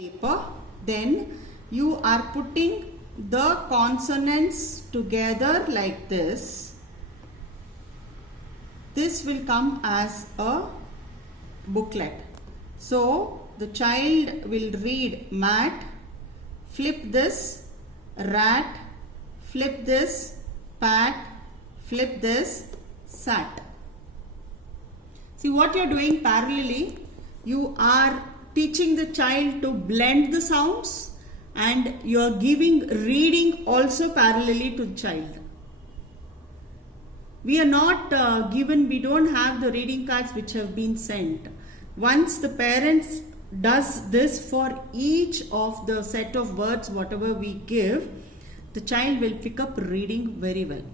paper, then you are putting the consonants together like this. This will come as a booklet. So the child will read mat, flip this, rat, flip this, pat, flip this, sat. See what you are doing parallelly, you are teaching the child to blend the sounds and you are giving reading also parallelly to the child. We are not we don't have the reading cards which have been sent. Once the parents does this for each of the set of words whatever we give, the child will pick up reading very well.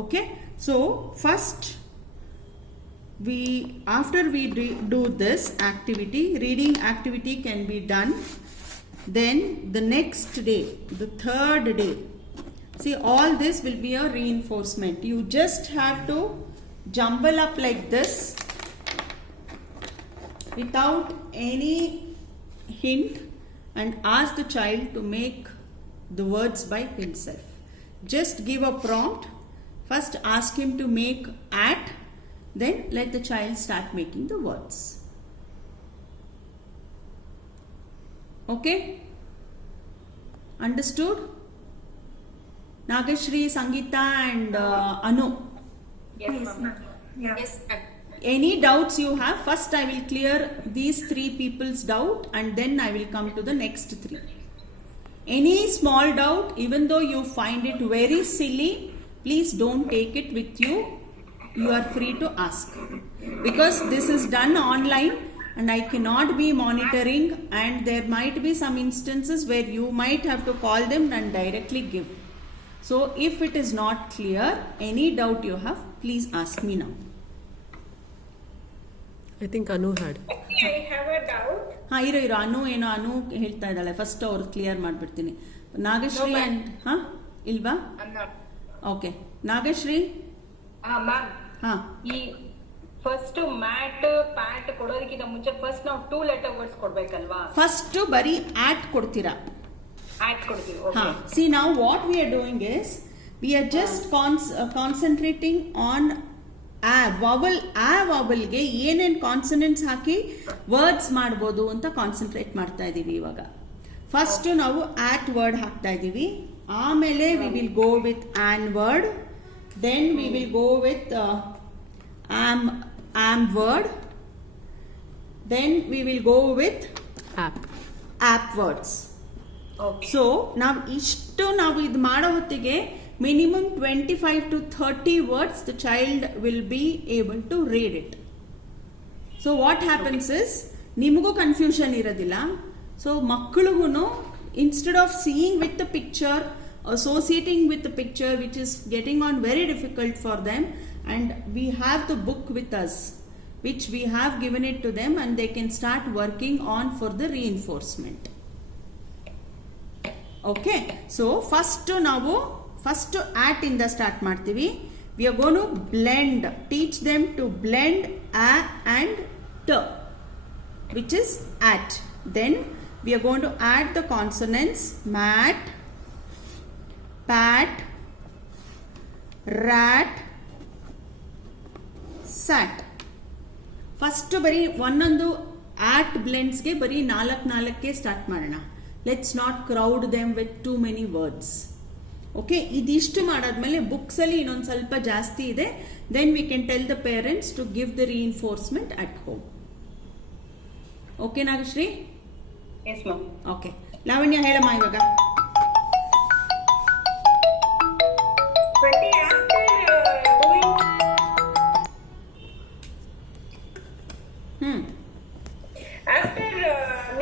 Okay, so first after we do this activity, reading activity can be done. Then the next day, the third day, see all this will be a reinforcement. You just have to jumble up like this without any hint and ask the child to make the words by himself. Just give a prompt. First ask him to make at, then let the child start making the words. Okay? Understood? Nagashri, Sangeeta and Anu. Yes, ma'am. Yeah. Yes, ma'am. Any doubts you have, first I will clear these three people's doubt and then I will come to the next three. Any small doubt, even though you find it very silly, please don't take it with you. You are free to ask. Because this is done online and I cannot be monitoring and there might be some instances where you might have to call them and directly give. So if it is not clear, any doubt you have, please ask me now. I think Anu had. I have a doubt. ಹಾಂ ಇರೋ ಅನು ಹೇಳ್ತಾ ಇದ್ದಾಳೆ, first ಅವ್ರು clear ಮಾಡಿಬಿಡ್ತೀನಿ. Nagashree and ಇಲ್ವಾ? Okay, Nagashree. Ma'am, ಹಾ, ಈ first mat Pat ಕೊಡೋದಕ್ಕಿಂತ ಮುಂಚೆ ಫಸ್ಟ್ ನಾವು 2 ಲೆಟರ್ ವರ್ಡ್ಸ್ ಕೊಡ್ಬೇಕಲ್ವಾ? ಫಸ್ಟ್ ಬರೀ ಆಟ್ ಕೊಡ್ತೀರಾ? ಆಟ್ ಕೊಡ್ತೀವಿ. ಹಾ, okay. See now what we are doing is we are just concentrating on ವಾವಲ್ಗೆ ಏನೇನು ಕಾನ್ಸನೆಂಟ್ಸ್ ಹಾಕಿ ವರ್ಡ್ಸ್ ಮಾಡ್ಬೋದು ಅಂತ ಕಾನ್ಸಂಟ್ರೇಟ್ ಮಾಡ್ತಾ ಇದ್ದೀವಿ ಇವಾಗ. ಫಸ್ಟ್ ನಾವು ಆಟ್ ವರ್ಡ್ ಹಾಕ್ತಾ ಇದ್ದೀವಿ, ಆಮೇಲೆ we will go with an word, then we will go with am word, then we will go with ap words. So ನಾವು ಇದು ಮಾಡೋ ಹೊತ್ತಿಗೆ minimum 25 to 30 words the child will be able to read it. So what happens is ನಿಮಗೂ confusion ಇರೋದಿಲ್ಲ. So ಮಕ್ಕಳಿಗೂ instead of seeing with the picture, associating with the picture which is getting on very difficult for them, and we have the book with us which we have given it to them and they can start working on for the reinforcement. Okay, so first at ಇಂದ start ಮಾಡ್ತೀವಿ. We are going to blend, teach them to blend a and t, which is at. Then we are going to add the consonants mat, pat, rat, sat. First ಬರೀ ಒಂದೊಂದು at ಬ್ಲೆಂಡ್ಸ್ಗೆ ಬರೀ 4 start ಮಾಡೋಣ. Let's not crowd them with too many words. Okay, ಇದಿಷ್ಟು ಮಾಡಾದ್ಮೇಲೆ books ಅಲ್ಲಿ ಇನ್ನೊಂದು ಸ್ವಲ್ಪ ಜಾಸ್ತಿ ಇದೆ. Then we can tell the parents to give the reinforcement at home. Okay Nagashree? Yes ma'am. Okay, Lavanya ಹೇಳಮ್ಮ ಇವಾಗ.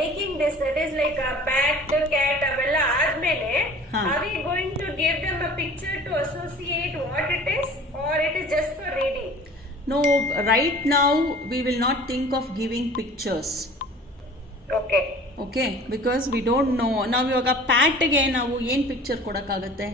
Making this, that is like a bat, cat, ಅವೆಲ್ಲ ಆದ್ಮೇಲೆ are we going to give them a picture to associate what it is, or it is just for reading? No, right now we will not think of giving pictures. Okay. Okay, because we don't know. ನಾವು ಇವಾಗ ಪ್ಯಾಟ್ಗೆ ನಾವು ಏನು picture ಕೊಡೋಕ್ಕಾಗತ್ತೆ?